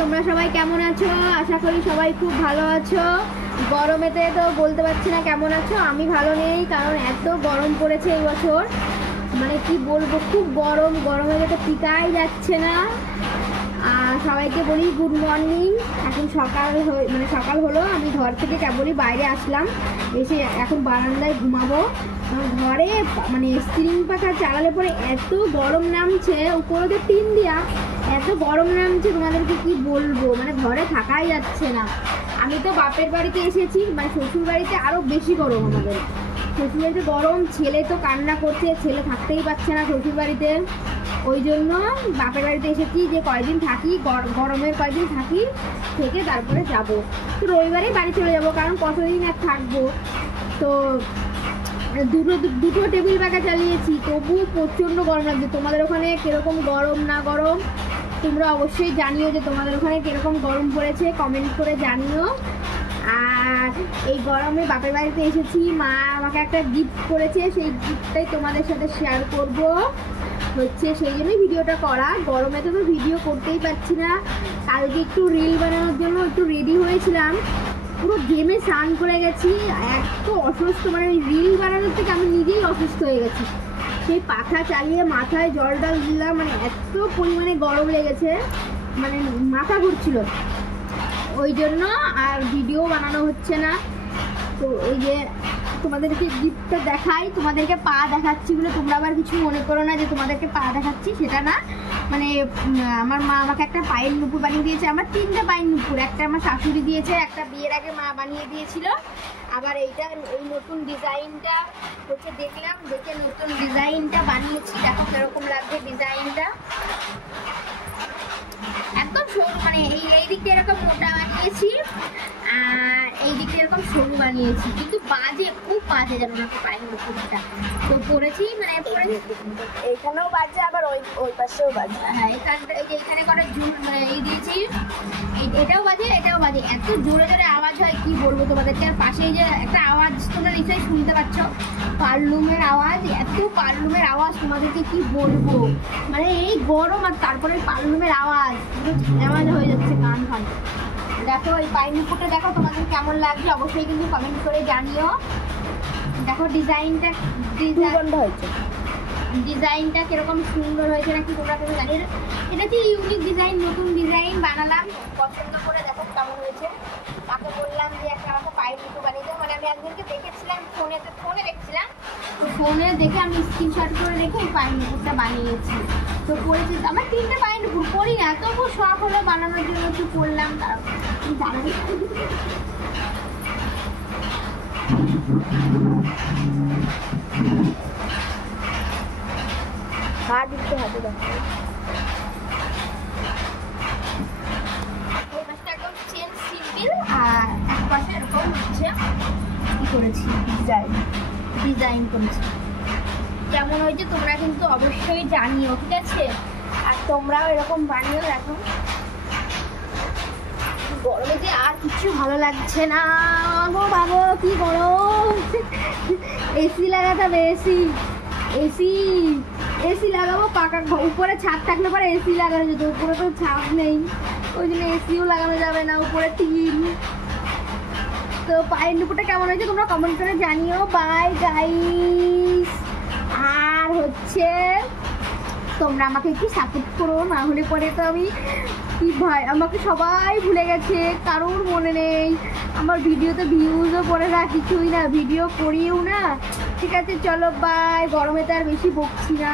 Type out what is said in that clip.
তোমরা সবাই কেমন আছো? আশা করি সবাই খুব ভালো আছো। গরমেতে তো বলতে পারছি না কেমন আছো। আমি ভালো নেই, কারণ এত গরম পড়েছে এই বছর, মানে কি বলবো, খুব গরম। গরমে তো টিকাই যাচ্ছে না। আর সবাইকে বলি গুড মর্নিং। এখন সকাল হলো, আমি ঘর থেকে কেবলই বাইরে আসলাম, এসে এখন বারান্দায় ঘুমাবো। ঘরে মানে সিলিং পাখা চালালে পরে এত গরম নামছে, উপরে তো টিন দিয়া, এত গরম নামছে তোমাদেরকে কি বলবো, মানে ঘরে থাকাই যাচ্ছে না। আমি তো বাপের বাড়িতে এসেছি, মানে শ্বশুর বাড়িতে আরও বেশি গরম। আমাদের শ্বশুর বাড়িতে গরম, ছেলে তো কান্না করছে, ছেলে থাকতেই পারছে না শ্বশুর বাড়িতে। ওই জন্য বাপের বাড়িতে এসেছি যে কয়দিন থাকি, গরমের কয়দিন থাকি, থেকে তারপরে যাব। তো রবিবারেই বাড়ি চলে যাব, কারণ কতদিন আর থাকবো। তো দুটো টেবিল পাখা চালিয়েছি, তবুও প্রচণ্ড গরম লাগছে। তোমাদের ওখানে কীরকম গরম না গরম তোমরা অবশ্যই জানিও, যে তোমাদের ওখানে কীরকম গরম পড়েছে কমেন্ট করে জানিও। আর এই গরমে বাপের বাড়িতে এসেছি, মা আমাকে একটা গিফট করেছে, সেই গিফটটাই তোমাদের সাথে শেয়ার করব হচ্ছে, সেই জন্যই ভিডিওটা করা। গরমে তো ভিডিও করতেই পারছি না। কালকে একটু রিল বানানোর জন্য একটু রেডি হয়েছিলাম, পুরো ঘেমে স্নান করে গেছি, এত অসুস্থ, মানে রিল বানানোর থেকে আমি নিজেই অসুস্থ হয়ে গেছি। সেই পাখা চালিয়ে মাথায় জল ডাল দিলাম, মানে এত পরিমাণে গরম লেগেছে, মানে মাথা ঘুরছিল। ওই জন্য আর ভিডিও বানানো হচ্ছে না। তো এই যে তোমাদেরকে গিফটটা দেখাই, তোমাদেরকে পা দেখাচ্ছি বলে তোমরা আবার কিছু মনে করো না যে তোমাদেরকে পা দেখাচ্ছি, সেটা না। মানে আমার মা আমাকে একটা পায়ের নুপুর বানিয়ে দিয়েছে। আমার 3টে পায়ের নুপুর, একটা আমার শাশুড়ি দিয়েছে, একটা বিয়ের আগে মা বানিয়ে দিয়েছিল। আবার এই নতুন ডিজাইনটা হচ্ছে দেখলাম, দেখে নতুন ডিজাইনটা বানিয়েছি। দেখো কিরকম লাগছে ডিজাইনটা, একদম সরু, মানে এই দিকটা এরকম মোটা বানিয়েছি, আর এই দিকটা এরকম সরু বানিয়েছি, কিন্তু বাজে, খুব বাজে যেন না পায়ের নুপুরটা। তো পরেছি, মানে এইখানেও বাজে, আবার ওই পাশেও বাজে। হ্যাঁ, এখানটা এই যে এখানে করে ঝুল, মানে এই দিয়েছি, এটাও বাজে এটাও বাজে, এত জোরে জোরে আওয়াজ হয় কি বলবো তোমাদেরকে। আর পাশে যে একটা আওয়াজ তোমরা নিশ্চয়ই শুনতে পাচ্ছ, পারলুমের আওয়াজ, এত পারলুমের আওয়াজ তোমাদেরকে কি বলবো, মানে এই গরম আর তারপরে পারলুমের আওয়াজ হয়ে যাচ্ছে কান ফান। দেখো এই পায়ের নুপুরটা দেখো তোমাদের কেমন লাগছে, অবশ্যই কিন্তু কমেন্ট করে জানিও। দেখো ডিজাইনটা হয়েছে, ডিজাইনটা কিরকম সুন্দর হয়েছে নাকি তোমরা কেউ জানি। এটা হচ্ছে ইউনিক ডিজাইন, নতুন ডিজাইন বানালাম, পছন্দ করে দেখো কেমন হয়েছে। তাকে বললাম যে একটা আমাকে পায়ের নুপুর বানিয়ে দেবো, মানে আমি একদিনকে দেখেছিলাম ফোনে দেখছিলাম, তো ফোনে দেখে আমি স্ক্রিনশট করে রেখে এই পায়ের নুপুরটা বানিয়েছি। তো করেছি, আমার 3টে পায়ের নুপুর করি না, তবু শখ হলো বানানোর জন্য একটু করলাম। হাত দিতে হাতে দেখো, এই পাশটা একদম চেন সিম্পল, আর এক পাশে এরকম হচ্ছে কি করেছি ডিজাইন করেছি। কেমন হয়েছে তোমরা কিন্তু অবশ্যই জানিও, ঠিক আছে? আর তোমরাও এরকম বানিও। দেখো গরমে যে আর কিছু ভালো লাগছে না গো বাবু, কি গরম। এসি লাগাতে হবে, এসি লাগাবো। পাকা উপরে ছাদ থাকলে পরে এসি লাগানো যেত, উপরে তো ছাদ নেই, ওই জন্য এসিও লাগানো যাবে না, উপরে টিন। তো পায়ের নুপুরটা কেমন হয়েছে তোমরা কমেন্ট করে জানিও। Bye guys. আর হচ্ছে তোমরা আমাকে একটু সাপোর্ট করো, না হলে পরে তো আমি কি ভাই, আমাকে সবাই ভুলে গেছে, কারোর মনে নেই। আমার ভিডিওতে ভিউজও পড়ে না, কিছুই না, ভিডিও করিও না। ঠিক আছে, চলো বাই। গরমে তো আর বেশি বকছি না।